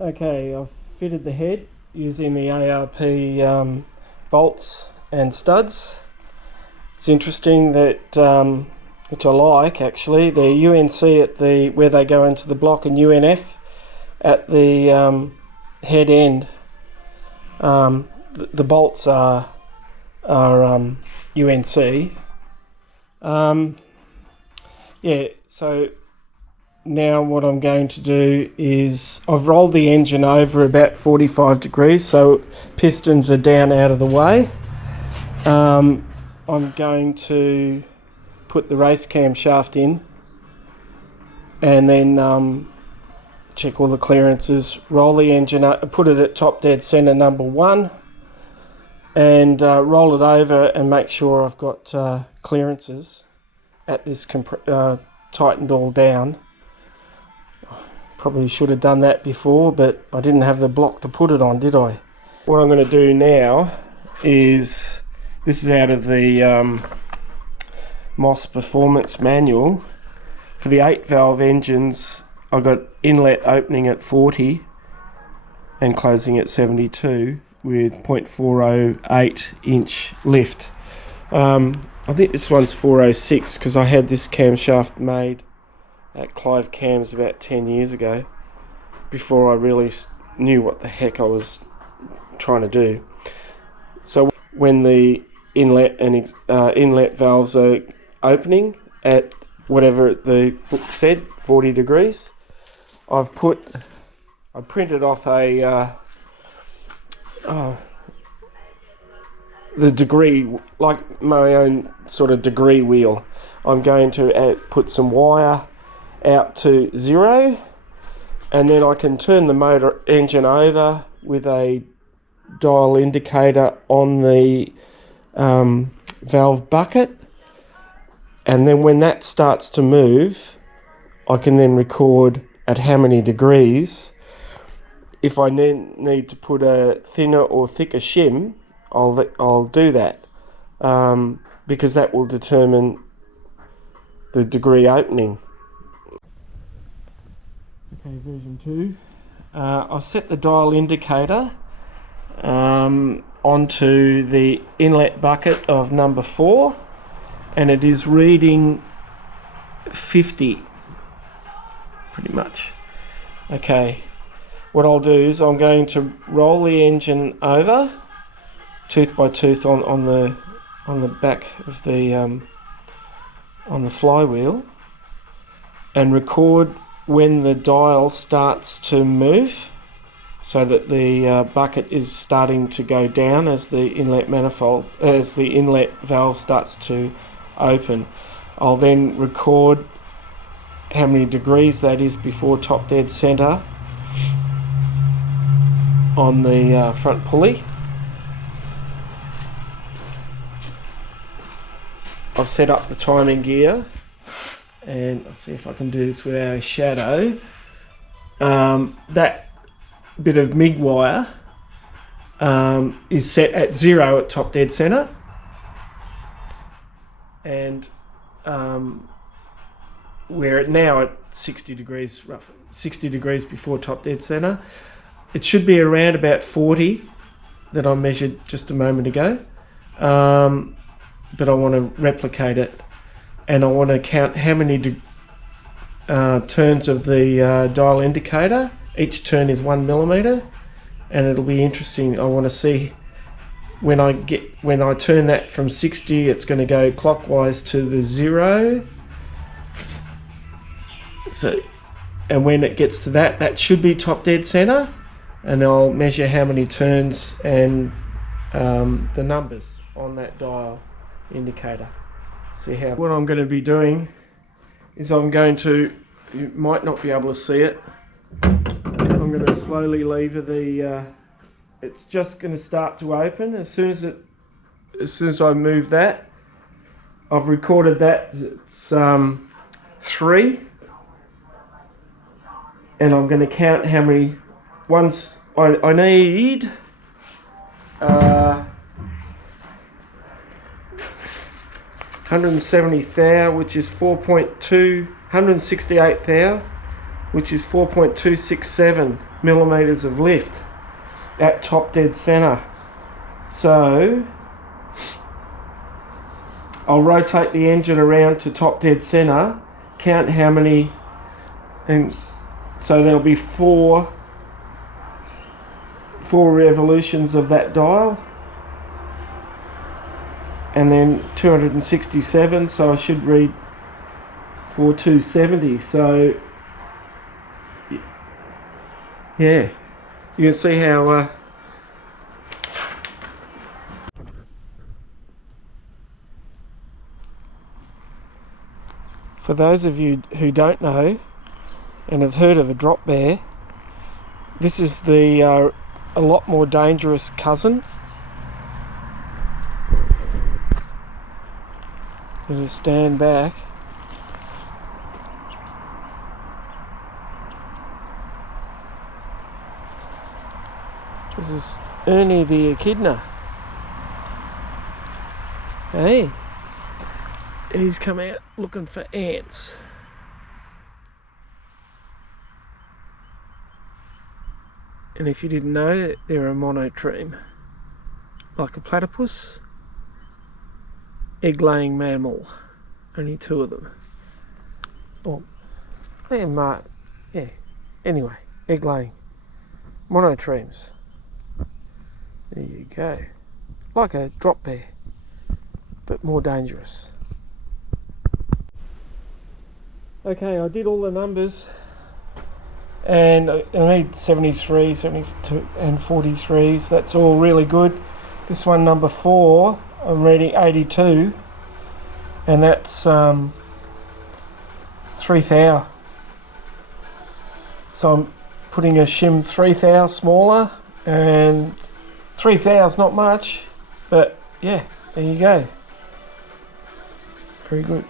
Okay, I've fitted the head using the ARP bolts and studs. It's interesting that, which I like actually, the UNC at the where they go into the block and UNF at the head end. The bolts are UNC. Yeah, so now what I'm going to do is I've rolled the engine over about 45 degrees so pistons are down out of the way. I'm going to put the race cam shaft in and then check all the clearances, roll the engine up, put it at top dead center number 1 and roll it over and make sure I've got clearances at this tightened all down. Probably should have done that before, but I didn't have the block to put it on, did I? What I'm going to do now is, this is out of the Moss Performance Manual. For the 8 valve engines, I've got inlet opening at 40 and closing at 72 with 0.408 inch lift. I think this one's 406 because I had this camshaft made at Clive Cams about 10 years ago, before I really knew what the heck I was trying to do. So when the inlet and inlet valves are opening at whatever the book said, 40 degrees, I printed off the degree, like my own sort of degree wheel. I'm going to put some wire out to 0 and then I can turn the motor engine over with a dial indicator on the valve bucket, and then when that starts to move I can then record at how many degrees. If I need to put a thinner or thicker shim, I'll do that, because that will determine the degree opening. Okay, version 2. I've set the dial indicator onto the inlet bucket of number 4 and it is reading 50 pretty much. Okay, what I'll do is I'm going to roll the engine over tooth by tooth on the back of the on the flywheel and record when the dial starts to move, so that the bucket is starting to go down as the inlet valve starts to open. I'll then record how many degrees that is before top dead center on the front pulley. I've set up the timing gear, and I'll see if I can do this without a shadow. That bit of MIG wire is set at 0 at top dead center, and we're now at 60 degrees, roughly 60 degrees before top dead center. It should be around about 40 that I measured just a moment ago, but I want to replicate it, and I want to count how many turns of the dial indicator. Each turn is 1 millimeter, and it'll be interesting. I want to see when I turn that from 60, it's going to go clockwise to the 0. So, and when it gets to that should be top dead center, and I'll measure how many turns and the numbers on that dial indicator. See how. What I'm going to be doing is I'm going to, you might not be able to see it, I'm going to slowly lever the it's just going to start to open as soon as I move that. I've recorded that it's 3, and I'm going to count how many ones I need. 170 thou, which is 4.2, 168 thou, which is 4.267 millimeters of lift at top dead center. So I'll rotate the engine around to top dead center, count how many, and so there'll be four revolutions of that dial, and then 267, so I should read 4270. So yeah, you can see how for those of you who don't know and have heard of a drop bear, this is the a lot more dangerous cousin. I'm going to stand back. This is Ernie the echidna. Hey, and he's come out looking for ants. And if you didn't know, they're a monotreme, like a platypus. Egg-laying mammal, only two of them. Oh, yeah. Anyway, egg-laying monotremes. There you go, like a drop bear, but more dangerous. Okay, I did all the numbers, and I need 73, 72, and 43s. That's all really good. This one, number 4. I'm reading 82, and that's 3 thou. So I'm putting a shim 3 thou smaller, and 3 thou's not much, but yeah, there you go. Very good.